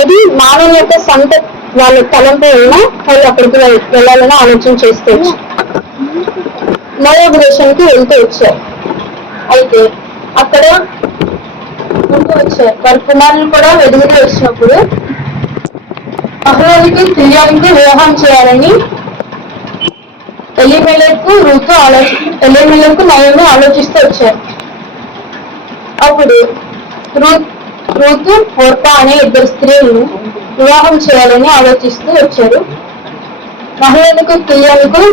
అది మానవ యొక్క సొంత వాళ్ళ తలంపై ఉన్నా వాళ్ళు అక్కడికి వెళ్ళాలని ఆలోచన చేసుకోవచ్చు. మరొక దేశానికి వెళ్తూ వచ్చారు. అయితే అక్కడ ఉంటూ వచ్చారు. వారి కుమారులు కూడా వెలుగుతూ వచ్చినప్పుడు మహ్లోనికి కిల్యానికి వివాహం చేయాలని ఎలీమెలెకు నయోమి ఆలోచిస్తూ వచ్చారు. అప్పుడు రూతు ఓర్పా అనే ఇద్దరు స్త్రీలను వివాహం చేయాలని ఆలోచిస్తూ వచ్చారు. మహ్లోనికి కిల్యానికి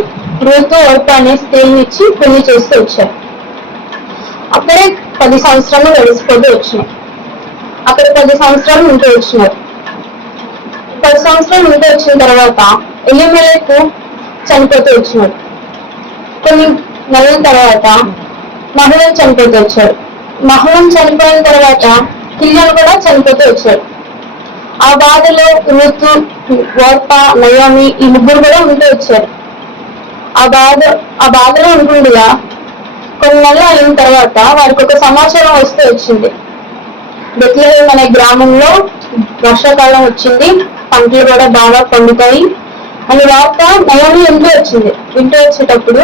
రూతు ఓర్పా అనే స్త్రీని ఇచ్చి పెళ్లి చేస్తూ వచ్చారు. అక్కడే 10 సంవత్సరాలు గడిచిపోతూ వచ్చినాయి. అక్కడ 10 సంవత్సరాలు ఉంటూ వచ్చినారు. 10 సంవత్సరాలు ఉంటూ వచ్చిన తర్వాత ఎలీమెలెకు చనిపోతూ వచ్చినాడు. కొన్ని నెలల తర్వాత మహ్లోన్ చనిపోతూ వచ్చాడు. మహ్లోన్ చనిపోయిన తర్వాత కిల్యాను కూడా చనిపోతూ వచ్చాడు. ఆ బాధలో రూతు, ఓర్పా, నయోమి ఈ ముగ్గురు కూడా ఉంటూ వచ్చారు. ఆ బాధలో ఉంటుండగా కొన్ని నెలలు అయిన తర్వాత వారికి ఒక సమాచారం వస్తూ వచ్చింది. బెత్లెహేమ్ అనే గ్రామంలో వర్షాకాలం వచ్చింది, పంటలు కూడా బాగా పండుతాయి అని వార్త నయోమి వింటూ వచ్చింది. వింటూ వచ్చేటప్పుడు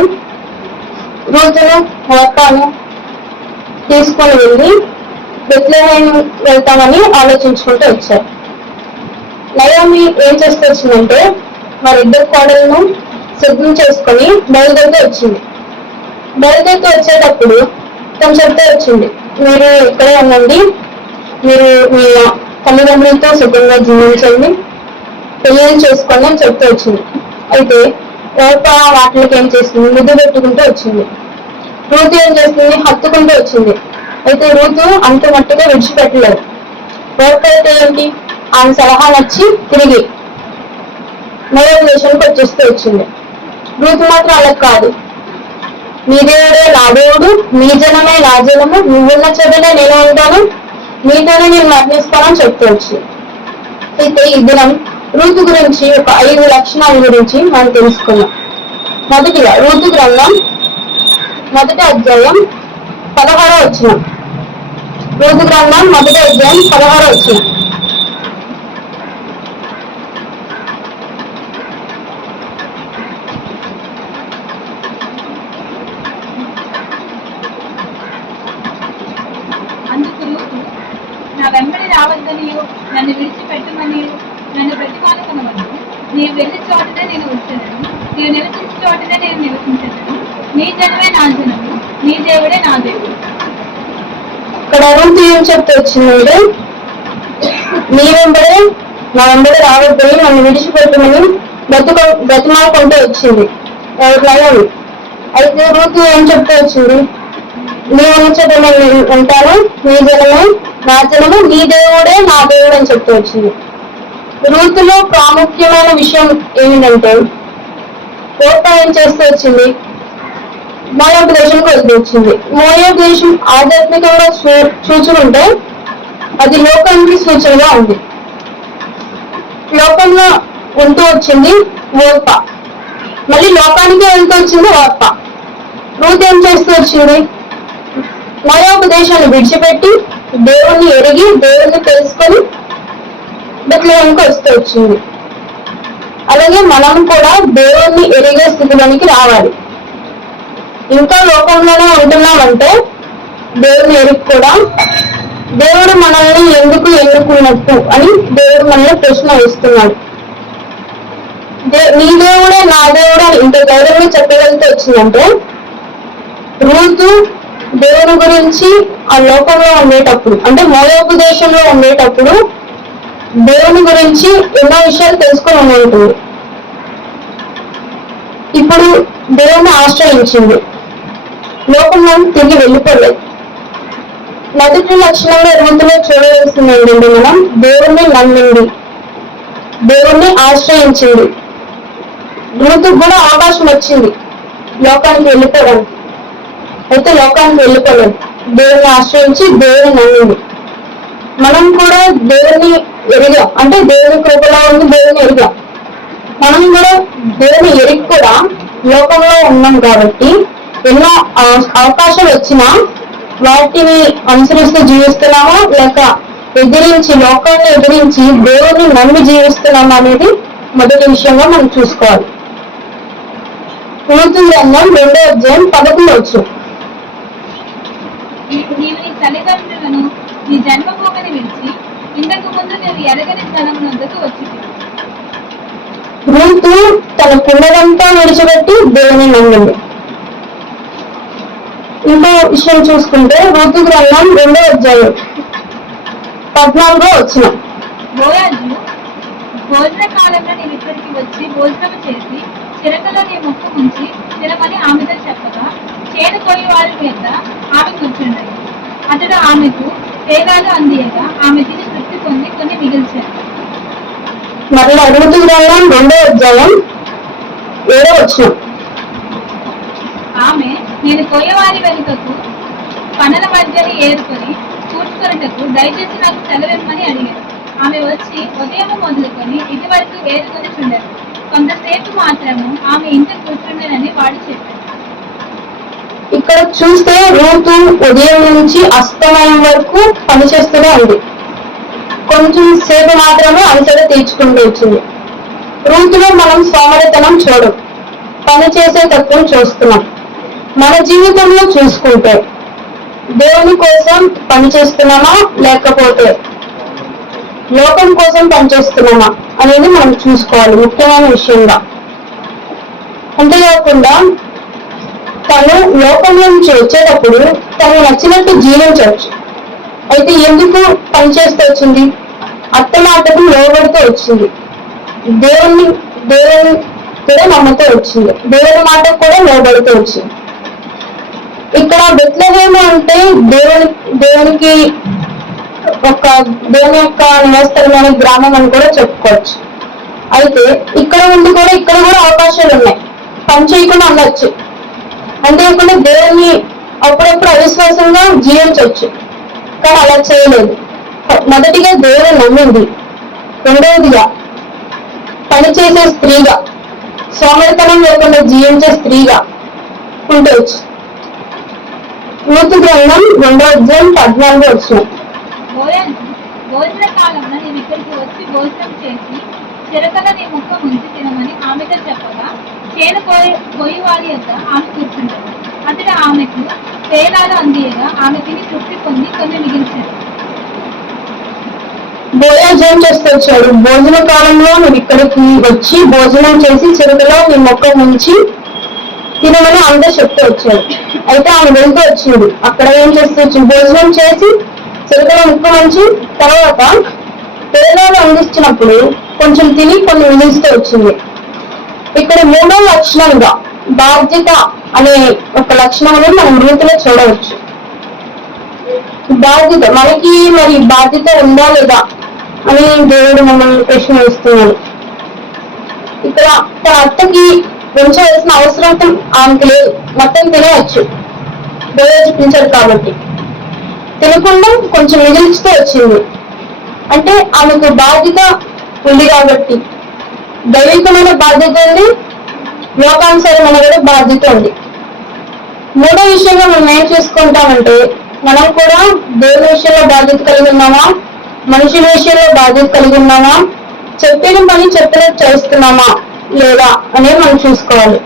రూతును, ఓర్పాను తీసుకొని వెళ్ళి బెత్లెహేమ్ వెళ్తామని ఆలోచించుకుంటూ వచ్చారు. నయోమి ఏం చేస్తూ వచ్చిందంటే వారిద్దరు కోడలను సిద్ధం చేసుకొని బయలుదేరుతూ వచ్చింది. బయలుదేరుతూ వచ్చేటప్పుడు తను చెప్తూ వచ్చింది, మీరు ఇక్కడే ఉండండి, మీరు మీ తల్లిదండ్రులతో సుఖంగా జీవించండి, పెళ్లి చేసుకోండి అని చెప్తూ వచ్చింది. అయితే ఓర్పా వాటికి ఏం చేస్తుంది, ముద్దు పెట్టుకుంటూ వచ్చింది. రూతు ఏం చేస్తుంది, హత్తుకుంటూ వచ్చింది. అయితే రూతు అంత మట్టుగా విడిచిపెట్టలేదు. ఓర్పా అయితే ఏంటి, ఆమె సలహా నచ్చి తిరిగి మరో దేశానికి వచ్చేస్తూ వచ్చింది. రూతు మాత్రం అలా కాదు, నీ దేవుడే నా దేవుడు, నీ జనమే నా జనము, నువ్వున్న చోటనే నేను ఉంటాను, నీతోనే నేను మరణిస్తానని చెప్తూ వచ్చింది. అయితే ఈ దినం రూతు గురించి ఒక 5 లక్షణాల గురించి మనం తెలుసుకున్నాం. మొదటిగా రూతు గ్రంథం 1వ అధ్యాయం 16వ వచనం. రూతు గ్రంథం 1వ అధ్యాయం 16వ వచనం. అందుకు రూతు, నా వెంబడి రావద్దనియు, నన్ను విడిచిపెట్టమనియు నన్ను ప్రతిపాదకనవద్దు. నీవు వెళ్ళి చోటనే నేను వచ్చేదను, నీవు నివసించే చోటనే నేను నివసించేదను, నీ జనమే నా జనము, నీ దేవుడే నా దేవుడు. ఇక్కడ రూతు ఏం చెప్తూ వచ్చిందంటే నీ వెంబడే నా వెంబడి రావద్దని నన్ను విడిచిపెట్టమని బతిమాలకుంటూ వచ్చింది నయోమి. అయితే రూతు ఏం చెప్తూ వచ్చింది, నీ ఉంచడం నేను ఉంటాను, నీ జనమే నా జనము, నీ దేవుడే నా దేవుడు అని చెప్తూ వచ్చింది. రూతులో ప్రాముఖ్యమైన విషయం ఏమిటంటే ఓర్పా ఏం చేస్తూ వచ్చింది, మోయాబు దేశానికి వెళ్తూ వచ్చింది. మోయాబు దేశం ఆధ్యాత్మికంగా సూచనుంటే అది లోకానికి సూచనగా ఉంది. లోకంలో ఉంటూ వచ్చింది ఓర్పా, మళ్ళీ లోకానికి వెళ్తూ వచ్చింది ఓర్పా. రూతు ఏం చేస్తూ వచ్చింది, మోయాబు దేశాన్ని విడిచిపెట్టి దేవుణ్ణి ఎరిగి దేవుణ్ణి తెలుసుకొని బెత్లెహేముకు వస్తూ వచ్చింది. అలాగే మనం కూడా దేవుణ్ణి ఎరిగే స్థితిలోనికి రావాలి. ఇంకా లోకంలోనే ఉంటున్నామంటే దేవుని ఎరుగు కూడా దేవుడు మనల్ని ఎందుకు ఎన్నుకున్నట్టు అని దేవుడు మనల్ని ప్రశ్న వేస్తున్నాడు. నీ దేవుడే నా దేవుడు అని ఇంత ధైర్యంగా చెప్పగలిగితే వచ్చిందంటే రూతు దేవుని గురించి ఆ లోకంలో ఉండేటప్పుడు అంటే మోయాబు దేశంలో ఉండేటప్పుడు దేవుని గురించి ఎన్నో విషయాలు తెలుసుకొని ఉంటుంది. ఇప్పుడు దేవుని ఆశ్రయించింది, లోకంలో తిరిగి వెళ్ళిపోలేదు. మొదటి లక్షణంగా రూతులో చూడవలసింది ఏంటంటే మనం దేవుణ్ణి నమ్మింది, దేవుణ్ణి ఆశ్రయించింది. రూతుకు కూడా అవకాశం వచ్చింది లోకానికి వెళ్ళిపోవడానికి, అయితే లోకానికి వెళ్ళిపోలేదు, దేవుని ఆశ్రయించి దేవుని నమ్మింది. మనం కూడా దేవుని ఎరిగాం అంటే దేవుని కృపలో ఉంది, దేవుని ఎరిగాం. మనం కూడా దేవుని ఎరిగి కూడా లోకంలో ఉన్నాం కాబట్టి ఎన్నో అవకాశాలు వచ్చినా వాటిని అనుసరిస్తూ జీవిస్తున్నామా లేక ఎదిరించి, లోకాన్ని ఎదిరించి దేవుని నమ్మి జీవిస్తున్నాం అనేది మొదటి విషయంగా మనం చూసుకోవాలి. రూతు గ్రంథం 2వ అధ్యాయం 11 వచనం. నీవు నీ తల్లిదండ్రులను నీ జన్మభూమిని విడిచి ఇంతకు ముందు నువ్వు ఎరగని స్థలమునందుకు వచ్చింది. రూతు తనకున్నదంతా విడిచిపెట్టి దేవుని నమ్మింది. ఇంకో విషయం చూసుకుంటే రూతు గ్రంథం 2వ అధ్యాయం 14వ వచనం. బోయాజు భోజన కాలంలో నీవు ఇక్కడికి వచ్చి భోజనం చేసి చిరకలో నీ ముక్కు ముంచి తినమని ఆమెతో చెప్పగా చేను కొయ్యి వారి మీద ఆమె కూర్చున్నది. అతడు ఆమెకు పేగాలు అందియగా ఆమె తిని తృప్తి పొంది కొన్ని మిగిల్చాడు. మరలా రూతు గ్రంథం 2వ అధ్యాయం 7వ వచనం. ఆమె నేను కొయ్యవారి వెనుకకు పనల మధ్యని ఏరుకొని కూర్చుకొనుటకు దయచేసి నాకు సెలవిమ్మని అడిగాను. ఆమె వచ్చి ఉదయం మొదలుకొని ఇది వరకు ఏరుకొని చుండరు. కొంతసేపు మాత్రము ఆమె ఇంట కూర్చుండేనని వాడు చెప్పాడు. ఇక్కడ చూస్తే రూతు ఉదయం నుంచి అస్తమయం వరకు పనిచేస్తూనే ఉంది. కొంచెం సేపు మాత్రమే అలసట తీర్చుకుంటూ వచ్చింది. రూతులో మనం సోమరితనం చూడం, పని చేసే తత్వం చూస్తున్నాం. మన జీవితంలో చూసుకుంటే దేవుని కోసం పని చేస్తున్నామా లేకపోతే లోకం కోసం పనిచేస్తున్నామా అనేది మనం చూసుకోవాలి ముఖ్యమైన విషయంగా. అంతేకాకుండా తను లోకంలో నుంచి వచ్చేటప్పుడు తను నచ్చినట్టు జీవించవచ్చు. అయితే ఎందుకు పనిచేస్తూ వచ్చింది? అత్త మాటకు లోబడుతూ వచ్చింది. దేవుని కూడా నమ్ముతూ వచ్చింది. దేవుని మాటకు కూడా లోబడుతూ వచ్చింది. ఇక్కడ బెత్లెహేము అంటే దేవునికి దేవుని యొక్క నివాసమైన గ్రామం అని కూడా చెప్పుకోవచ్చు. అయితే ఇక్కడ ఉండి కూడా ఇక్కడ కూడా అవకాశాలు ఉన్నాయి, పని చేయకుండా ఉండొచ్చు. అంతేకాకుండా దేవుని అప్పుడప్పుడు అవిశ్వాసంగా జీవించవచ్చు, కానీ అలా చేయలేదు. మొదటిగా దేవుని నమ్మింది, రెండవదిగా పనిచేసే స్త్రీగా, సోమరితనం లేకుండా జీవించే స్త్రీగా ఉండవచ్చు. రూతు గ్రంథం 2వ అధ్యాయం 14వ వచనం. భోజన కాలంలో నేను ఇక్కడికి వచ్చి భోజనం చేసి చిరకలో నీ ముక్క ముంచి తినమని ఆమెతో చెప్పగా చేను పోయి వారి యొక్క ఆమె కూర్చుంటాడు. అతడు ఆమెకు పేలాలు అందియగా ఆమె తిని తృప్తి పొంది కొన్ని మిగిల్చాడు. బోయాజు ఏం చేస్తూ వచ్చాడు? భోజన కాలంలో నువ్వు ఇక్కడికి వచ్చి భోజనం చేసి చిరకలో నీ మొక్క ముంచి తినమని ఆమెతో చెప్తూ వచ్చాడు. అయితే ఆమె వెళ్తూ వచ్చింది. అక్కడ ఏం చేస్తూ వచ్చింది? భోజనం చేసి చిరకలో ముక్క ముంచి తర్వాత పేలాలు అందించినప్పుడు కొంచెం తిని కొన్ని మిగిలిస్తూ వచ్చింది. ఇక్కడ 3వ లక్షణంగా బాధ్యత అనే ఒక లక్షణం అనేది మనం రూతులో చూడవచ్చు. బాధ్యత, మనకి మరి బాధ్యత ఉందా లేదా అని దేవుడు మమ్మల్ని ప్రశ్న వేస్తున్నాడు. ఇక్కడ తన అత్తకి ఉంచవలసిన అవసరం ఆమెకి లేదు, మొత్తం తినవచ్చు, దేవుడు చూపించాడు కాబట్టి. తినకుండా కొంచెం మిగిలిస్తూ వచ్చింది అంటే ఆమెకు బాధ్యత ఉంది కాబట్టి. దైవికమైన బాధ్యత ఉంది, లోకానుసారమైన కూడా బాధ్యత ఉంది. మూడో విషయంగా మనం ఏం చేసుకుంటామంటే మనం కూడా దేవుని విషయంలో బాధ్యత కలిగి ఉన్నామా, మనుషుల విషయంలో బాధ్యత కలిగి ఉన్నామా, చెప్పిన పని చెప్పినట్టు చేస్తున్నామా లేదా అనేది మనం చూసుకోవాలి.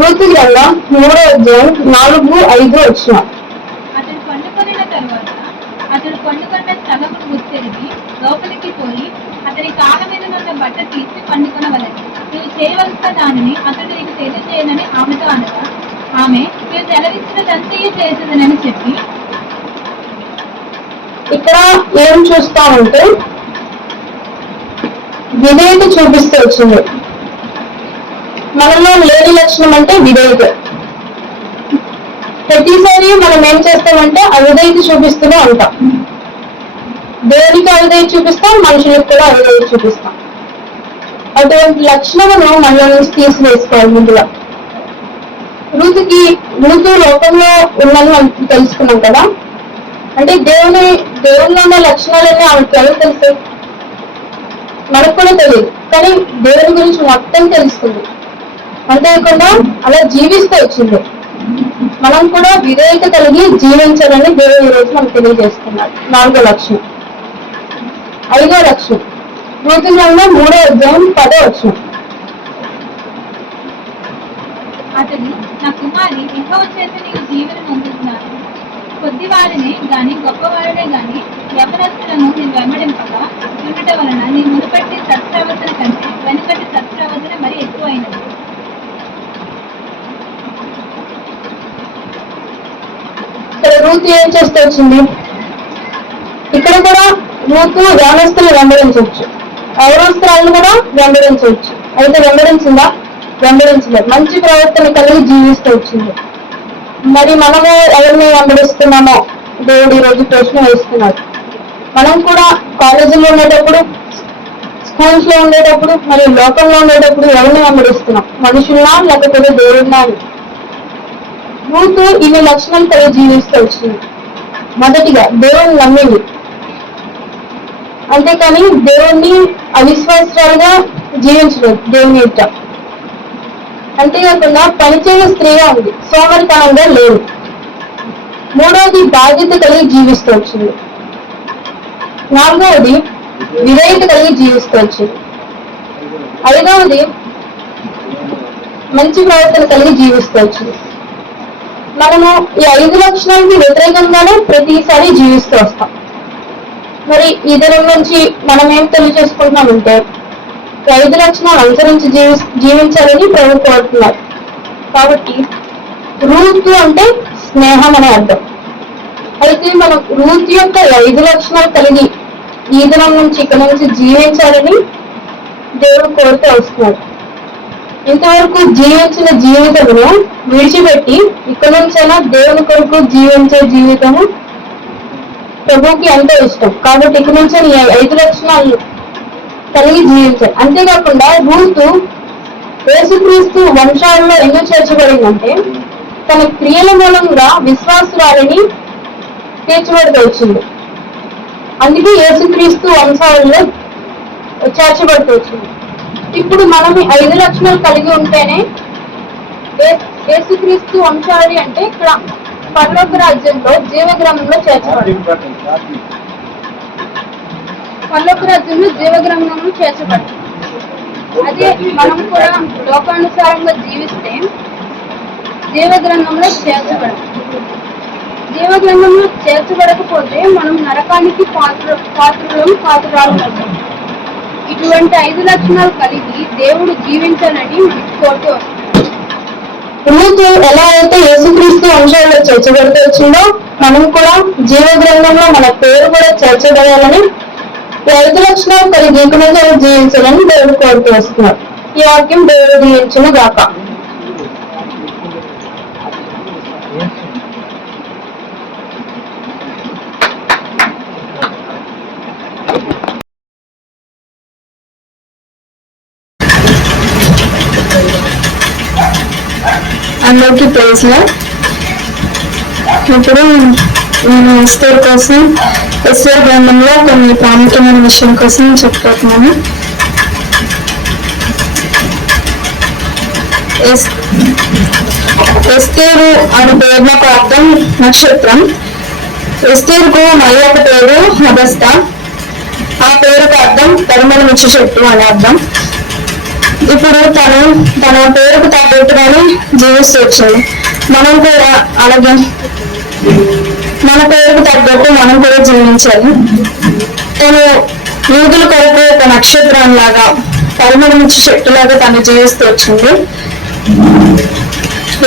రూతు గ్రంథం 3వ అధ్యాయం 4-5 వచనం. అతడు పండుకొనిన తరువాత అతడు పండుకొన్న స్థలమును గుర్తెరిగి లోపలికి పోయి అతని కాళ్ళ మీద ఉన్న బట్ట తీసి పండుకొనవలెను. నువ్వు చేయవలసిన దానిని అతడు నీకు తెలియజేయనని ఆమెతో అనగా ఆమె నువ్వు సెలవిచ్చినదంతయు చేసేదనని చెప్పి. ఇక్కడ ఏం చూస్తామంటే విధేయత చూపిస్తూ వచ్చింది. మనలో లేని లక్షణం అంటే విధేయత. ప్రతిసారి మనం ఏం చేస్తామంటే అవిధేయత చూపిస్తూనే ఉంటాం. దేవునికి అవిధేయత చూపిస్తాం, మనుషులకు కూడా అవిధేయత చూపిస్తాం. అటువంటి లక్షణమును మనలో నుంచి తీసివేసుకోవాలి. ముందుగా రూతు లోకంలో ఉందని మనం తెలుసుకున్నాం కదా. అంటే దేవునిలో ఉన్న లక్షణాలన్నీ ఆమెకు ఎలా తెలుస్తాయి? మనకు కూడా తెలియదు, కానీ దేవుని గురించి మొత్తం తెలుస్తుంది. అంతేకాకుండా అలా జీవిస్తూ వచ్చింది. మనం కూడా విధేయత కలిగి జీవించాలని దేవుడు ఈ రోజు మనకు తెలియజేస్తున్నాడు. 4వ లక్ష్యం. 5వ లక్ష్యం రూతు గ్రంథం 3వ అధ్యాయం 10వ వచనం. అతడు, నా కుమారి, యెహోవ చేత నీవు దీవెన పొందుతున్నాను. కొద్దివారినే గాని గొప్పవారినే గాని యవనస్తులను నేను వెంబడింపగా ఉండట వలన నీ మునుపటి సత్ప్రవర్తన కంటే వెనుకటి సత్ప్రవర్తన మరి ఎక్కువైనది. ఇక్కడ రూతు ఏం చేస్తూ వచ్చింది? ఇక్కడ కూడా రూతు యవనస్తులు వెంబడించవచ్చు, యవనస్తురాలను కూడా వెంబడించవచ్చు. అయితే వెంబడించిందా? వెంబడించలేదు. మంచి ప్రవర్తన కలిగి జీవిస్తూ వచ్చింది. మరి మనము ఎవరిని వెంబడిస్తున్నామో దేవుడు ఈ రోజు ప్రశ్న వేస్తున్నాడు. మనం కూడా కాలేజీలో ఉండేటప్పుడు, స్కూల్స్ లో ఉండేటప్పుడు, మరియు లోకంలో ఉండేటప్పుడు ఎవరిని వెంబడిస్తున్నాం? మనుషుల్నా లేకపోతే దేవుడినా అని. రూతు ఇన్ని లక్షణాలు కలిగి జీవిస్తూ వచ్చింది. మొదటిగా దేవుని నమ్మింది, అంతేకాని దేవుణ్ణి అవిశ్వాసాలుగా జీవించలేదు. దేవుని యొక్క అంతేకాకుండా పనిచేయని స్త్రీగా ఉంది, సోమరితనంగా లేదు. మూడవది బాధ్యత కలిగి జీవిస్తూ వచ్చింది. 4వది విధేయత కలిగి జీవిస్తూ వచ్చింది. 5వది మంచి ప్రవర్తన కలిగి జీవిస్తూ వచ్చింది. మనము ఈ 5 లక్షణాలకి వ్యతిరేకంగానే ప్రతిసారి జీవిస్తూ వస్తాం. మరి ఈ దినం నుంచి మనం ఏం తెలియజేసుకుంటున్నామంటే 5 లక్షణాలు అనుసరించి జీవించాలని ప్రభు కోరుతున్నారు. కాబట్టి రూతు అంటే స్నేహం అనే అర్థం. అయితే మనం రూతు యొక్క 5 లక్షణాలు కలిగి ఈ దినం నుంచి ఇక్కడ నుంచి జీవించాలని దేవుడు కోరుతూ వస్తున్నాడు. ఇంతవరకు జీవించిన జీవితమును విడిచిపెట్టి ఇక్కడ నుంచైనా దేవుని కొరకు జీవించే జీవితము ప్రభువుకి ఎంతో ఇష్టం. కాబట్టి ఇక్కడ నుంచి ఈ 5 లక్షణాలు కలిగి జీవించాలి. అంతేకాకుండా రూతు యేసుక్రీస్తు వంశాలలో ఎందుకు చేర్చబడిందంటే తన క్రియల మూలంగా విశ్వాసురాలని తీర్చబడుతూ వచ్చింది. అందుకే యేసుక్రీస్తు వంశాలలో చేర్చబడుతూ వచ్చింది. ఇప్పుడు మనం 5 లక్షణాలు కలిగి ఉంటేనే యేసుక్రీస్తు వంశావళి అంటే ఇక్కడ పరలోక రాజ్యంలో జీవగ్రంథంలో చేర్చబడింది. పరలోక రాజ్యంలో జీవగ్రంథంలో చేర్చబడింది. అదే మనం కూడా లోకానుసారంగా జీవిస్తే జీవగ్రంథంలో చేర్చబడదు. జీవగ్రంథంలో చేర్చబడకపోతే మనం నరకానికి పాత్రురాలు అవుతాం. ఇటువంటి 5 లక్షణాలు కలిగి దేవుడు జీవించాలని కోరుతూ వస్తున్నాడు. రూతు ఎలా అయితే యేసుక్రీస్తు వంశాలలో చేర్చబడుతూ వచ్చిందో మనం కూడా జీవగ్రంథంలో మన పేరు కూడా చేర్చబడాలని 5 లక్షణాలు కలిగి జీవించాలని దేవుడు కోరుతూ వస్తున్నారు. ఈ వాక్యం దేవుడు దీవించును గాక. అందరికీ తెలుసులో ఇప్పుడు నేను ఎస్తేర్ కోసం ఎస్తేర్ గ్రంథంలో కొన్ని ప్రాముఖ్యమైన విషయం కోసం చెప్పుకుంటున్నాను. ఎస్తేరు అనే పేరుకు అర్థం నక్షత్రం. ఎస్తేరుకు మరి ఒక పేరు హబస్త. ఆ పేరుకు అర్థం పరిమళమిచ్చు చెట్టు అనే అర్థం. ఇప్పుడు తన పేరుకు తగ్గట్టుగానే జీవిస్తూ వచ్చింది. మనం కూడా అలాగే మన పేరుకు తగ్గట్టు మనం కూడా జీవించాలి. తను యూదుల కొరకు ఒక నక్షత్రం లాగా పరిమళమిచ్చు చెట్టులాగా తను జీవిస్తూ వచ్చింది.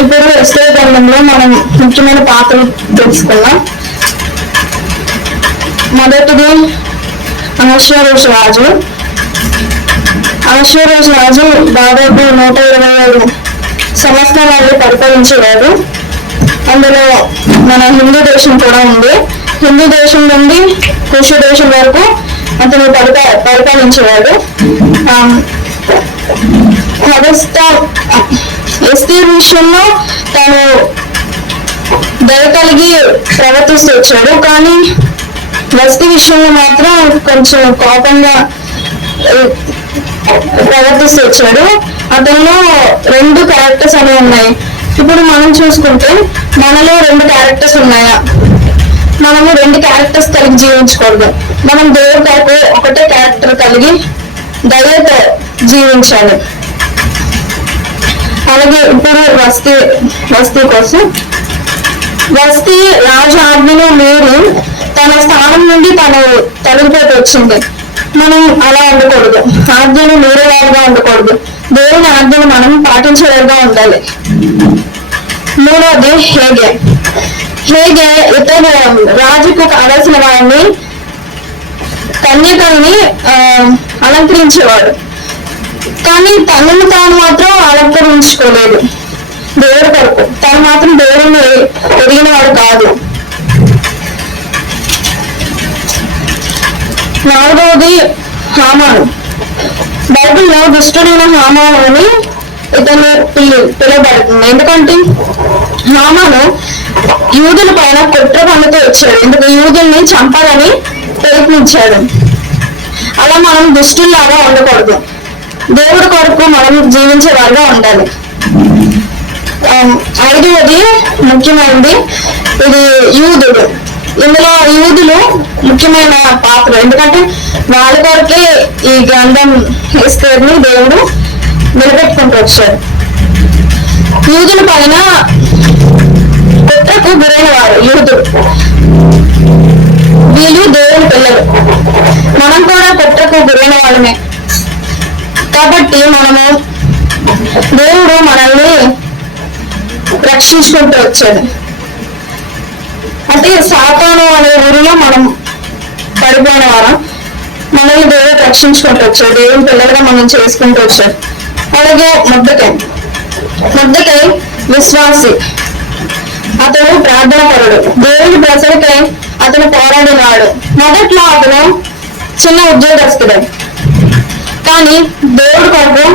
ఇప్పుడు ఎస్తేర్ గ్రంథంలో మనం ముఖ్యమైన పాత్రలు తెలుసుకుందాం. మొదటిది అహష్వేరోషు రాజు. అహష్వేరోషు రాజు దాదాపు 127 సంవత్సరాలు పరిపాలించేవాడు. అందులో మన హిందూ దేశం కూడా ఉంది. హిందూ దేశం నుండి కుష దేశం వరకు అతను పరిపాలించేవాడు. ఎస్తేర్ విషయంలో తను దయ కలిగి ప్రవర్తిస్తూ వచ్చాడు. కానీ వస్తు విషయంలో మాత్రం కొంచెం కోపంగా ప్రవర్తిస్తూ వచ్చాడు. అతనిలో 2 క్యారెక్టర్స్ అనేవి ఉన్నాయి. ఇప్పుడు మనం చూసుకుంటే మనలో 2 క్యారెక్టర్స్ ఉన్నాయా? మనము 2 క్యారెక్టర్స్ కలిగి జీవించకూడదు. మనం దేవుడి కొరకు ఒకటే క్యారెక్టర్ కలిగి దయతో జీవించాలి. అలాగే ఇప్పుడు వస్తీ కోసం వస్తీ రాజు ఆజ్ఞను మీరి తన స్థానం నుండి తను తొలగిపోతూ వచ్చింది. మనం అలా ఉండకూడదు, ఆజ్ఞను మీరేలాగా ఉండకూడదు, దేవుని ఆజ్ఞను మనం పాటించేలాగా ఉండాలి. మూడవది హేగే ఇతను రాజుకు కావాల్సిన వాడిని కన్యకల్ని అలంకరించేవాడు, కానీ తనను తాను మాత్రం అలంకరించుకోలేదు. దేవుడి కొరకు తను మాత్రం దేవుడిని ఎరిగినవాడు కాదు. నాలుగవది హామాను. బైబిల్లో దుష్టుడైన హామాను అని ఇతను పిలువబడుతుంది. ఎందుకంటే హామాను యూదుల పైన కుట్ర పన్నుతూ వచ్చాడు. ఎందుకు యూదుల్ని చంపాలని ప్రయత్నించాడు. అలా మనం దుష్టుల్లాగా ఉండకూడదు, దేవుడి కొరకు మనం జీవించే వారుగా ఉండాలి. ఐదవది ముఖ్యమైనది, ఇది యూదుడు. ఇందులో యూదులు ముఖ్యమైన పాత్ర, ఎందుకంటే వాళ్ళ కొరకే ఈ గ్రంథం ఎస్తేర్ని దేవుడు నిలబెట్టుకుంటూ వచ్చాడు. యూదుల పైన కుట్రకు గురైన వారు యూదులు. వీళ్ళు దేవుని పిల్లలు, మనం కూడా కుట్రకు గురైన వాళ్ళమే. కాబట్టి మనము దేవుడు మనల్ని రక్షించుకుంటూ వచ్చాడు. అంటే సాతాను అనే ఊరిలో మనం పడిపోయిన వారం మనల్ని దేవుడు రక్షించుకుంటూ వచ్చాడు, దేవుని పిల్లలుగా మనం చేసుకుంటూ వచ్చాడు. అలాగే మొద్దకై విశ్వాసి, అతను ప్రార్థన పరుడు, దేవుని ప్రజలకై అతను పోరాడినాడు. మొదట్లో అతను చిన్న ఉద్యోగస్తుడే, కానీ దేవుడి కొరకు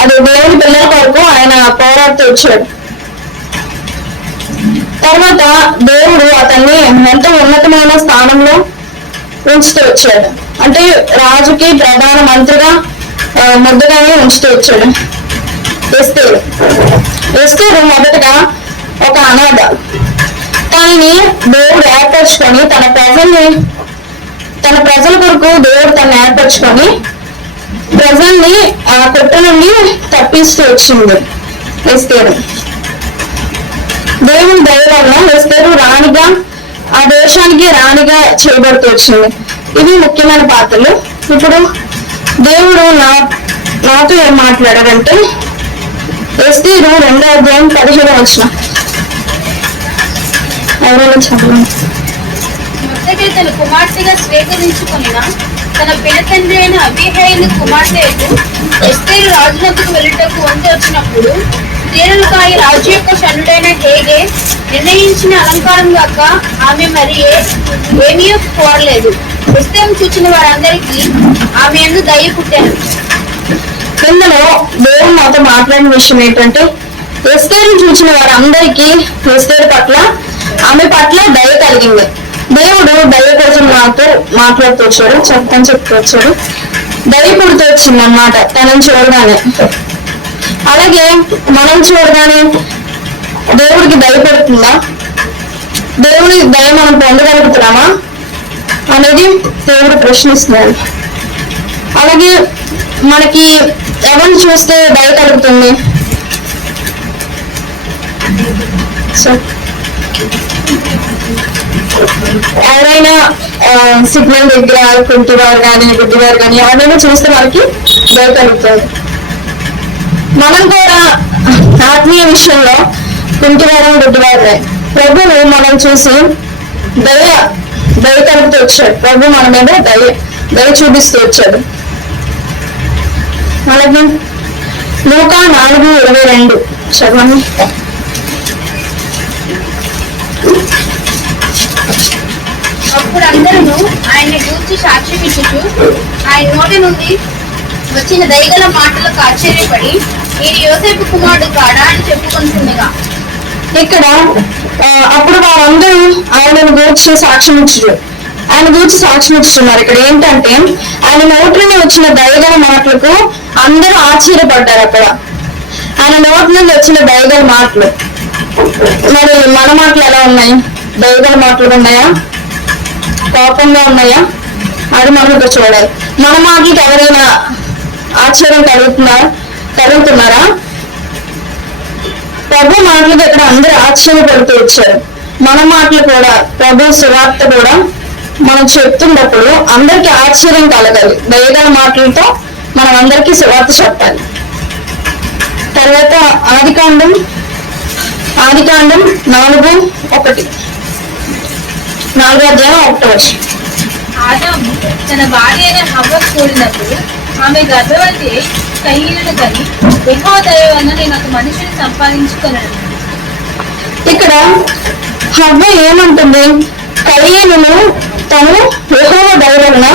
అది దేవుని పిల్లల కొరకు ఆయన పోరాడుతూ వచ్చాడు. తర్వాత దేవుడు అతన్ని ఎంతో ఉన్నతమైన స్థానంలో ఉంచుతూ వచ్చాడు. అంటే రాజుకి ప్రధాన మంత్రిగా ముద్దగానే ఉంచుతూ వచ్చాడు. ఎస్తేరు మొదటగా ఒక అనాథ, కానీ దేవుడు ఏర్పరచుకొని తన ప్రజల కొరకు దేవుడు తను ఏర్పరచుకొని ప్రజల్ని ఆ కుట్ర నుండి తప్పిస్తూ వచ్చింది ఎస్తేరు. దేవుని దయ వల్ల ఎస్తేరు రాణిగా, ఆ దేశానికి రాణిగా చేయబడుతూ వచ్చింది. ఇవి ముఖ్యమైన పాత్రలు. ఇప్పుడు దేవుడు నాతో ఏం మాట్లాడారంటే ఎస్తేరు 2వ అధ్యాయం 17వ వచనం. ఎవరైనా చదవండి. తన కుమార్తెగా స్వీకరించుకున్న తన పినతండ్రి అయిన అబీహైలు కుమార్తె ఎస్తేరు రాజునకు వెళ్ళటకు వంతు వచ్చినప్పుడు తీరలకాయ రాజు యొక్క షణుడైన హేగే నిర్ణయించిన అలంకారం గాక ఆమె మరి ఏమీ కోరలేదు. ఎస్తేరు చూచిన వారందరికీ ఆమె యందు దయ పుట్టాను. ఇందులో దేవుడు నాతో మాట్లాడిన విషయం ఏంటంటే ఎస్తేరుని చూసిన వారందరికీ ఎస్తేరు పట్ల, ఆమె పట్ల దయ కలిగింది. దేవుడు దయ కోసం నాతో మాట్లాడుతూ వచ్చాడు, చెప్తూ వచ్చాడు. దయ పుడుతూ వచ్చింది అన్నమాట తనని చూడగానే. అలాగే మనం చూడగానే దేవుడికి దయ పడుతుందా, దేవుడి దయ మనం పొందగలుగుతున్నామా అనేది దేవుడు ప్రశ్నిస్తున్నాడు. అలాగే మనకి ఎవరిని చూస్తే దయ కలుగుతుంది? ఎవరైనా సిగ్నల్ దగ్గర కుంటివారు కానీ గుడ్డివారు కానీ ఎవరైనా చూస్తే మనకి దయ కలుగుతుంది. మనం కూడా ఆత్మీయ విషయంలో కుంటివారం గుడ్డివారే. ప్రభువు మనం చూసి దయ కలుగుతూ వచ్చాడు. ప్రభు మన మీద దయ చూపిస్తూ వచ్చాడు. అలాగే లూకా 4:22 చదవండి. అప్పుడు అందరూ ఆయన్ని గూర్చి సాక్ష్యం ఇచ్చుచు ఆయన నోటి నుండి వచ్చిన దయగల మాటలకు ఆశ్చర్యపడి ఈయన యోసేపు కుమారుడు కాడా అని చెప్పుకుంటుండగా, ఇక్కడ అప్పుడు వారందరూ ఆయనను గూర్చి సాక్ష్యం ఇచ్చుతున్నారు. ఇక్కడ ఏంటంటే ఆయన నోటి నుండి వచ్చిన దయగల మాటలకు అందరూ ఆశ్చర్యపడ్డారు. అక్కడ ఆయన నోటి నుండి వచ్చిన దయగల మాటలు. మరి మన మాటలు ఎలా ఉన్నాయి? దయగల మాటలు ఉన్నాయా, కోపంగా ఉన్నాయా? అది మనం ఇక్కడ చూడాలి. మన మాటలకి ఎవరైనా ఆశ్చర్యం కలుగుతున్నారా? ప్రభు మాటలకు ఇక్కడ అందరూ ఆశ్చర్యపడుతూ వచ్చారు. మన మాటలు కూడా, ప్రభు సువార్త కూడా మనం చెప్తున్నప్పుడు అందరికీ ఆశ్చర్యం కలగాలి. దయగల మాటలతో మనం అందరికీ సువార్త చెప్పాలి. తర్వాత ఆదికాండం 4:1 4వ అధ్యాయం 1వ వచనం. ఆదాము తన భార్య అయిన హవ్వను కూడినప్పుడు ఆమె గర్భవతి అయి కయ్యూను కని యెహోవా దయ వలన నేను ఒక మనిషిని సంపాదించుకున్నాను. ఇక్కడ హవ్వ ఏమంటుంది? కయ్యూను తను యెహోవా దయ వలన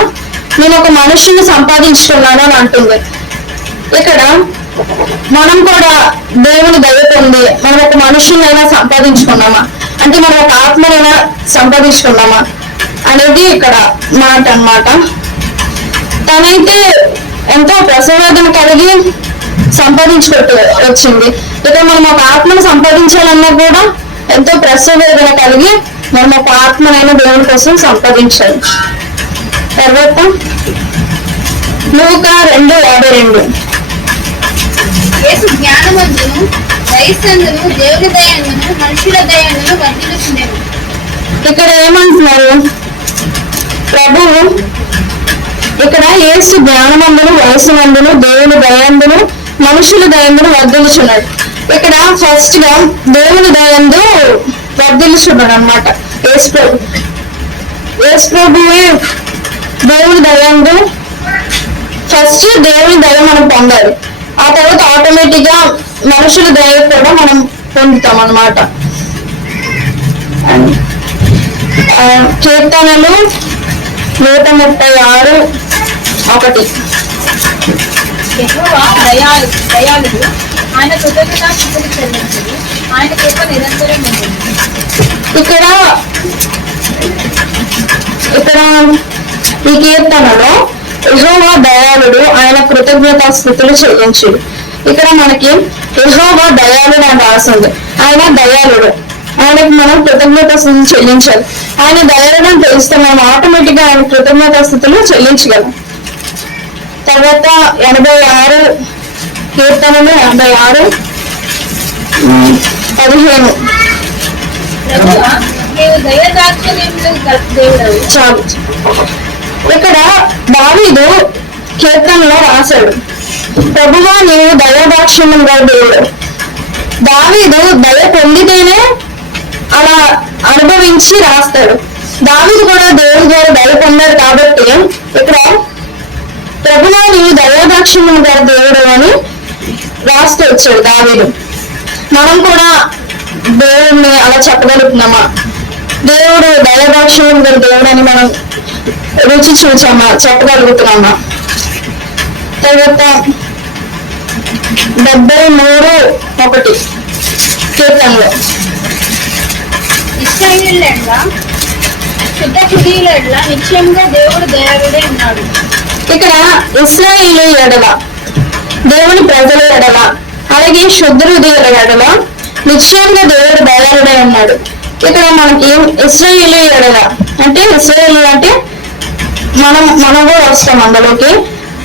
నేను ఒక మనుషుని సంపాదించుకున్నాను అని అంటుంది. ఇక్కడ మనం కూడా దేవుని దయ పొంది మనం ఒక మనుషులైనా సంపాదించుకున్నామా, అంటే మనం ఒక ఆత్మనైనా సంపాదించుకున్నామా అనేది ఇక్కడ మాట అన్నమాట. తనైతే ఎంతో ప్రసవేదన కలిగి సంపాదించుకుంటూ వచ్చింది. ఇక్కడ మనం ఒక ఆత్మను సంపాదించాలన్నా కూడా ఎంతో ప్రసవేదన కలిగి మనం ఒక ఆత్మనైనా దేవుని కోసం సంపాదించాలి. తర్వాత లూకా 2:52 యేసు జ్ఞానమందును వయస్సందును దేవుని దయందును మనుషుల దయందును వర్ధిల్లుచుండెను. ఇక్కడ ఏమంటున్నారు ప్రభువు? ఇక్కడ యేసు జ్ఞానమందును వయస్సునందును దేవుని దయందును మనుషుల దయందును వర్ధిల్లుచున్నాడు. ఇక్కడ ఫస్ట్ గా దేవుని దయందు వర్ధిల్లుచున్నాడు అన్నమాట. యేసు ప్రభువే దేవుని దయందు. ఫస్ట్ దేవుని దయ మనం పొందాలి, ఆ తర్వాత ఆటోమేటిక్ గా మనుషుల దయ కూడా మనం పొందుతాం అన్నమాట. కీర్తనలు 136:1 యెహోవా దయాళుడు, ఆయన కృతజ్ఞతాస్తుతులు చెల్లించుడు, ఆయన కృప నిరంతరం ఉంటుంది. ఇక్కడ ఈ కీర్తనలో యెహోవా దయాళుడు, ఆయన కృతజ్ఞతాస్తుతులు చెల్లించుడు. ఇక్కడ మనకి యెహోవా దయాళుడు అని రాసింది. ఆయన దయాళుడు, ఆయనకు మనం కృతజ్ఞతాస్తుతులు చెల్లించాలి. ఆయన దయాళుడు అని తెలిస్తే మనం ఆటోమేటిక్ గా ఆయన కృతజ్ఞతాస్తుతులు చెల్లించగలం. తర్వాత 86 కీర్తనలు 86:15 ప్రభువా, నీవు దయాదాక్షిణ్యములు గల దేవుడవు. చాలు. ఇక్కడ దావీదు కీర్తనలో రాశాడు, ప్రభువా నీవు దయాదాక్షిణ్యం గల దేవుడు. దావీదు దయ పొందితేనే అలా అనుభవించి రాస్తాడు. దావీదు కూడా దేవుడి ద్వారా దయ పొందాడు కాబట్టి ఇక్కడ ప్రభువా నీవు దయాదాక్షిణ్యం గల దేవుడు అని రాస్తూ వచ్చాడు దావీదు. మనం కూడా దేవుడిని అలా చెప్పగలుగుతున్నామా? దేవుడు దయాదాక్షిణ్యం గల దేవుడు అని మనం రుచి చూసామా, చెప్పగలుగుతున్నామా? తర్వాత 73:1 కీర్తనలో ఇశ్రాయేలీయుల శుద్ధ హృదయుల నిశ్చయంగా దేవుడు దయాళుడే ఉన్నాడు. ఇక్కడ ఇశ్రాయేలు ఎడల, దేవుని ప్రజల ఎడల, అలాగే శుద్ధ హృదయుల ఎడల నిశ్చయంగా దేవుడు దయాళుడే ఉన్నాడు. ఇక్కడ మనకి ఇశ్రాయేలు ఎడల అంటే ఇశ్రాయేలు అంటే మనం కూడా వస్తాం అందులోకి.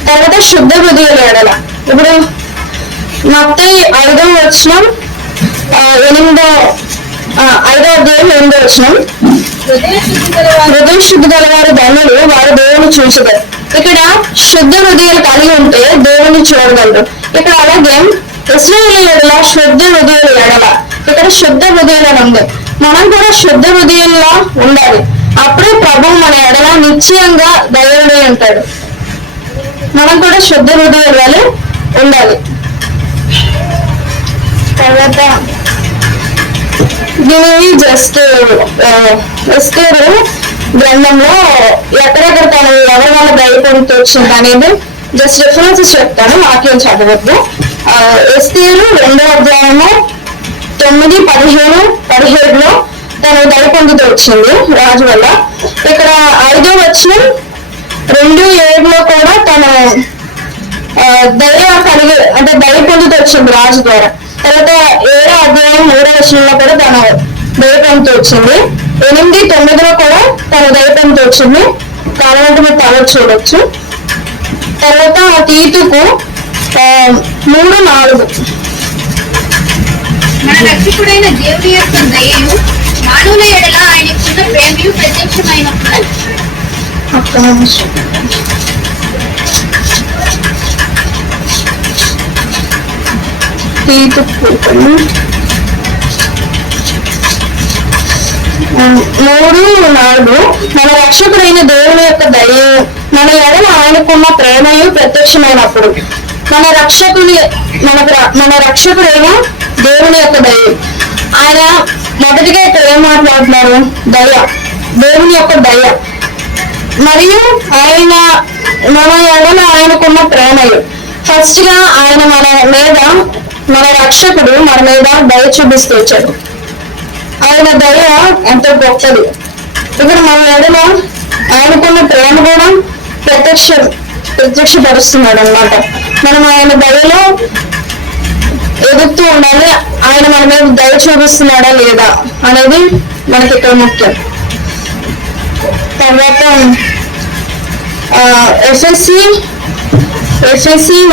తర్వాత శుద్ధ హృదయుల ఎడల, ఇప్పుడు మత్తయి 5వ వచనం 5వ అధ్యాయం 8వ వచనం, హృదయ శుద్ధి గలవారు ధన్యులు, వారు దేవుని చూసగలరు. ఇక్కడ శుద్ధ హృదయాలు కలిగి ఉంటే దేవుని చూడగలరు. ఇక్కడ అలాగే ఇశ్రాయేలు ఎడల శుద్ధ హృదయుల ఎడల, ఇక్కడ శుద్ధ హృదయులు అని ఉంది. మనం కూడా శుద్ధ హృదయంలా ఉండాలి. అప్పుడే ప్రభు మన ఎడల నిశ్చయంగా దయాళుడై ఉంటాడు. మనం కూడా శుద్ధ హృదయాలు ఉండాలి. తర్వాత దీనివి జస్ట్ ఎస్తేరు గ్రంథంలో ఎక్కడెక్కడ తను ఎవరి వల్ల దయపడుతూ వచ్చింది అనేది జస్ట్ రిఫరెన్సెస్ చెప్తాను, వాక్యం చదవద్దు. ఎస్తేరు 2వ అధ్యాయము 9, 15, 17లో తను దయ పొందుతూ వచ్చింది రాజు వల్ల. ఇక్కడ 5వ వచనం 2:7లో కూడా తను దయ కలిగి అంటే దయ పొందుతూ వచ్చింది రాజు ద్వారా. తర్వాత 7వ అధ్యాయం 3వ వచనంలో కూడా తన దయ పొందుతూ వచ్చింది. 8, 9లో కూడా తన దయ పొందుతూ వచ్చింది. కావాలంటే మీరు తర్వాత చూడొచ్చు. తర్వాత తీతుకు 3, 4. మన రక్షకుడైన దేవుని యొక్క దయయు మానవుల ఎడల ఆయనకున్న ప్రేమయు ప్రత్యక్షమైనప్పుడు తీతు 3:4 మన రక్షకుడైన దేవుని యొక్క దయ మన ఎడల ఆయనకున్న ప్రేమయు ప్రత్యక్షమైనప్పుడు. మన రక్షకుడైన దేవుని యొక్క దయ. ఆయన మొదటిగా ఇక్కడ ఏం మాట్లాడుతున్నారు? దయ, దేవుని యొక్క దయ. మరియు ఆయన మన ఎడల ఆయనకున్న ప్రేమయు. ఫస్ట్ గా ఆయన మన రక్షకుడు మన మీద దయ చూపిస్తూ వచ్చాడు. ఆయన దయ ఎంతో గొప్పది. ఇక్కడ మన ఎడల ఆయనకున్న ప్రేమ కూడా ప్రత్యక్షపరుస్తున్నాడు అన్నమాట. మనం ఆయన దయలో ఎదుగుతూ ఉండాలి. ఆయన మన మీద దయ చూపిస్తున్నాడా లేదా అనేది మనకి ఇక్కడ ముఖ్యం. తర్వాత ఎఫ్ఎస్సి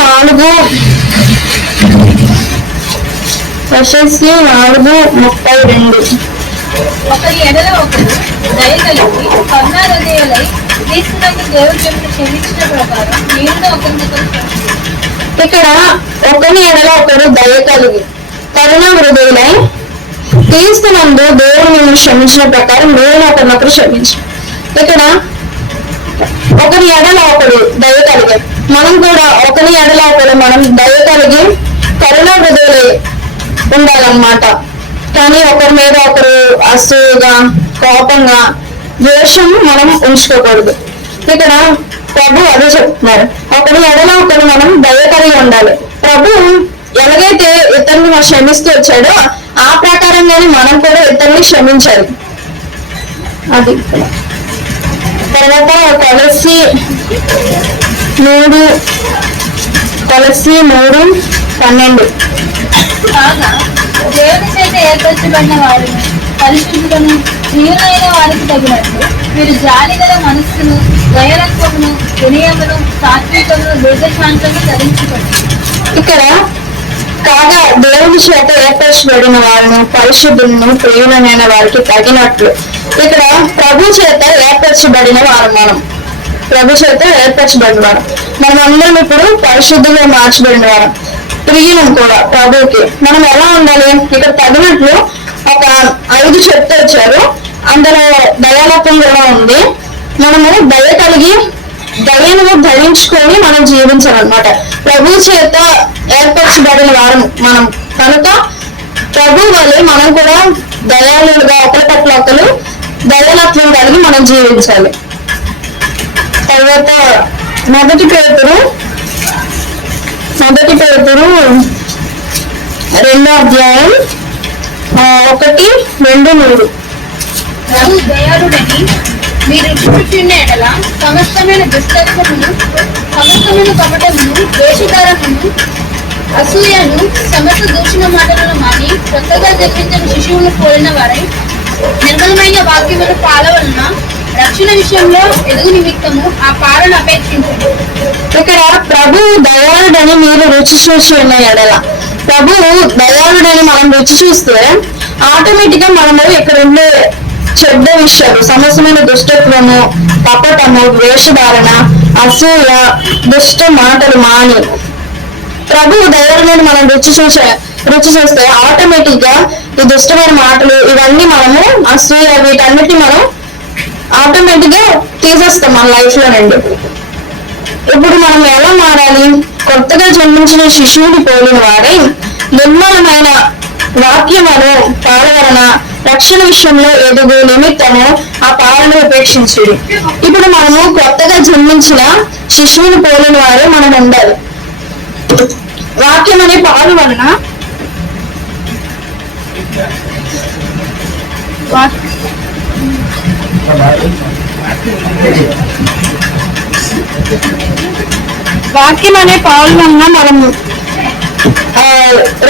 4:32. ఒకరి ఎడల ఒకరు దయ కలిగి కరుణా హృదయులై క్రీస్తునందు దేవుడు మిమ్మల్ని క్షమించిన ప్రకారం మీరు ఒకరినొకరు. ఇక్కడ ఒకరి ఎడల ఒకరు దయ కలిగి కరుణా హృదయులై క్రీస్తునందు దేవుడు మిమ్మల్ని క్షమించిన ప్రకారం మీరు ఒకరినొకరు క్షమించారు. ఇక్కడ ఒకరి ఎడల ఒకరు దయ కలిగి మనం కూడా ఒకరి ఎడల ఒకరు మనం దయ కలిగి కరుణా హృదయులై ఉండాలన్నమాట. కానీ ఒకరి మీద ఒకరు అసూయగా కోపంగా ద్వేషం మనం ఉంచుకోకూడదు. ఇక్కడ ప్రభు అదే చెప్తున్నారు. ఒకరి ఎడల ఒకరు మనం దయ కలిగి ఉండాలి. ప్రభు ఎలాగైతే ఇతరుని మనం క్షమిస్తూ వచ్చాడో ఆ ప్రకారంగానే మనం కూడా ఇతరుని క్షమించాలి. అది తర్వాత కొలస్సీ 3:12. కాగా దేవుని చేత ఏర్పరచబడిన వారిని పరిశుద్ధులను ప్రియులైన వారికి తగినట్లు మీరు జాలిగల మనస్సును, దయరత్వమును, వినయమును, సాత్వికమును, దీర్ఘశాంతము ధరించుకోండి. ఇక్కడ కాగా దేవుని చేత ఏర్పరచబడిన వారిని పరిశుద్ధులను ప్రియులైన వారికి తగినట్లు. ఇక్కడ ప్రభు చేత ఏర్పరచబడిన వారు ప్రభు చేత ఏర్పరచబడిన వారు మనం అందరం ఇప్పుడు పరిశుద్ధంగా మార్చబడిన వారు, ప్రియులం కూడా ప్రభుకి. మనం ఎలా ఉండాలి? ఇక్కడ తగినట్లు ఒక 5 చెప్తూ వచ్చారు. అందులో దయాలత్వం కూడా ఉంది. మనము దయ కలిగి దయను ధరించుకొని మనం జీవించాలన్నమాట. ప్రభు చేత ఏర్పరచబడిన వారు మనం కనుక ప్రభు వల్లే మనం కూడా దయాళులుగా ఒకరి పట్ల ఒకరు దయాలత్వం కలిగి మనం జీవించాలి. తర్వాత మొదటి పేతురు 2వ అధ్యాయం 1, 2, 3. ప్రభు దయాళుడని మీరు చూచుచున్న ఎడల సమస్తమైన దుష్టత్వమును, సమస్తమైన కపటమును, ద్వేషకారమును, అసూయను, సమస్త దూషణ మాటలను మాని కొత్తగా జన్మించిన శిశువును పోలిన వారై నిర్మలమైన వాక్యముల పాల వలన రక్షణ విషయంలో ఎదుగు నిమిత్తము ఆ పాలను అపేక్షించండి. ఇక్కడ ప్రభు దయాళుడని మీరు రుచి చూసి ఉన్న ఎడల, ప్రభు దయాళుడని మనం రుచి చూస్తే ఆటోమేటిక్ గా మనము ఇక్కడ ఉండే చెడ్డ విషయాలు, సమస్తమైన దుష్టత్వము, కపటము, వేషధారణ, అసూయ, దుష్ట మాటలు మాని ప్రభు దయాళుడని మనం రుచి చూస్తే ఆటోమేటిక్ గా ఈ దుష్టమైన మాటలు ఇవన్నీ మనము అసూయ వీటన్నిటిని మనం ఆటోమేటిక్ గా తీసేస్తాం మన లైఫ్ లో నుండి. ఇప్పుడు మనం ఎలా మారాలి? కొత్తగా జన్మించిన శిశువుని పోలిన వారై నిర్మలమైన వాక్యమును పాల వలన రక్షణ విషయంలో ఎదుగు నిమిత్తము ఆ పాలను ఉపేక్షించుడి. ఇప్పుడు మనము కొత్తగా జన్మించిన శిశువుని పోలిన వారే మనం ఉండాలి. వాక్యం అనే పాలు వలన వాక్యం అనే పాలు వలన మనం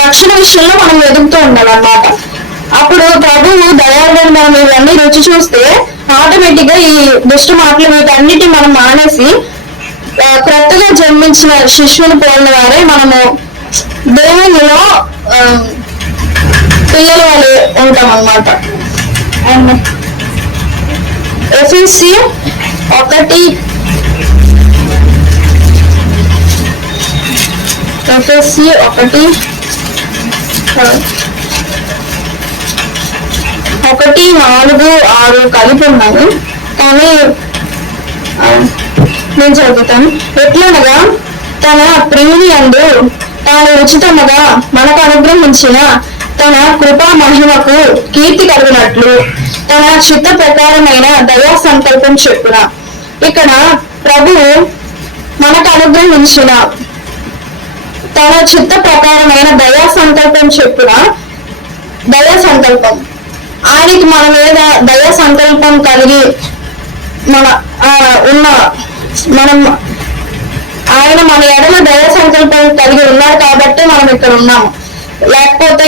రక్షణ విషయంలో మనం ఎదుగుతూ ఉండాలన్నమాట. అప్పుడు ప్రభువు దయాళుడు మనం ఇవన్నీ రుచి చూస్తే ఆటోమేటిక్ గా ఈ దుష్ట మాటలు వీటన్నిటి మనం మానేసి క్రొత్తగా జన్మించిన శిష్యుని పోలిన వారే మనము దేవునిలో పిల్లల వల్ల ఉంటాం అన్నమాట. అండ్ ఎఫెసీ 1:4-6 కలిపి ఉన్నాయి, కానీ నేను చదువుతాను. ఎట్లనగా తన ప్రియుని యందు తాను ఉచితముగా మనకు అనుగ్రహించిన తన కృపా మహిమకు కీర్తి కలిగినట్లు తన చిత్త ప్రకారమైన దయా సంకల్పం చెప్పున. ఇక్కడ ప్రభువు మనకు అనుగ్రహించిన తన చిత్త ప్రకారమైన దయా సంకల్పం చెప్పున, దయా సంకల్పం ఆయనకి మన మీద దయా సంకల్పం కలిగి మనం ఆయన మన ఎడమ దయా సంకల్పం కలిగి ఉన్నారు కాబట్టి మనం ఇక్కడ ఉన్నాము. లేకపోతే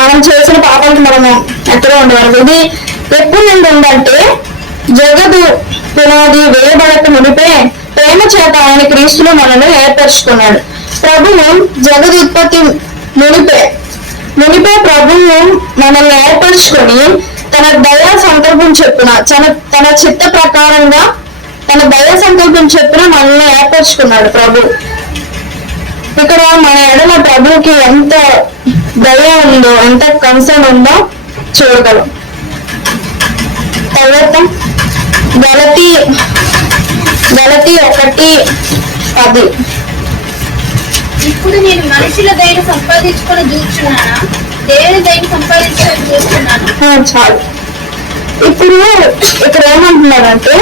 మనం చేసిన పాపానికి మనము ఎక్కడ ఉండేవారు. ఇది ఎప్పుడు నుండి ఉందంటే జగదు పునాది వేయబడక మునిపే ప్రేమ చేత ఆయన క్రీస్తులో మనల్ని ఏర్పరచుకున్నాడు. ప్రభువు జగదు ఉత్పత్తి మునిపే ప్రభువు మనల్ని ఏర్పరచుకొని తన దయా సంకల్పం చెప్పున తన చిత్త ప్రకారంగా తన దయా సంకల్పం చెప్పున మనల్ని ఏర్పరచుకున్నాడు ప్రభు. ఇక్కడ మన ఎడమ ప్రభుకి ఎంత దయ ఉందో, ఎంత కన్సర్న్ ఉందో చూడగలం. తర్వాత గలతీ 1:10. ఇప్పుడు నేను మనుషుల దయను సంపాదించుకొని చూస్తున్నానా, దేవుని దయను సంపాదించుకొని చూస్తున్నాను. చాలు. ఇప్పుడు ఇక్కడ ఏమంటున్నాడంటే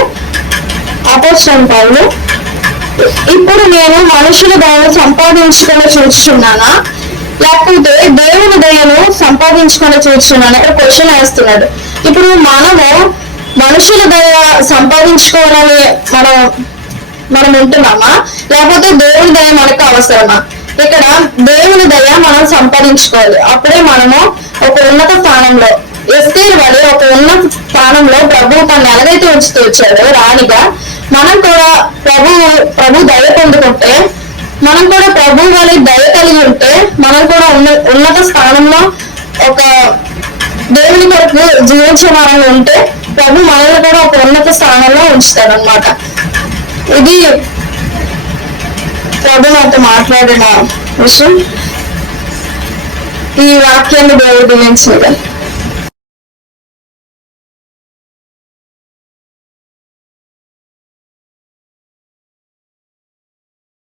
అపోస్తలుడైన పౌలు, ఇప్పుడు నేను మనుషుల దయను సంపాదించుకొని చూస్తున్నానా లేకపోతే దేవుని దయను సంపాదించుకొని చూస్తున్నాను? ఇక్కడ క్వశ్చన్ వేస్తున్నాడు. ఇప్పుడు మనము మనుషుల దయ సంపాదించుకోవాలని మనం ఉంటున్నామా, లేకపోతే దేవుని దయ మనకు అవసరమా? ఇక్కడ దేవుని దయ మనం సంపాదించుకోవాలి. అప్పుడే మనము ఒక ఉన్నత స్థానంలో, ఎస్తేరు వలె ఒక ఉన్నత స్థానంలో ప్రభువు తను ఎలాగైతే ఉంచుతూ వచ్చాడో రాణిగా, మనం కూడా ప్రభు దయ పొందుకుంటే, మనం కూడా ప్రభు వలె దయ కలిగి ఉంటే, మనం కూడా ఉన్నత స్థానంలో ఒక దేవుని కొరకు జీవించే వారంలో ఉంటే ప్రభు మనల్ని కూడా ఒక ఉన్నత స్థానంలో ఉంచుతాడు అన్నమాట. ఇది ప్రభు నాతో మాట్లాడిన విషయం. ఈ వాక్యాన్ని దేవుడు దీవించగా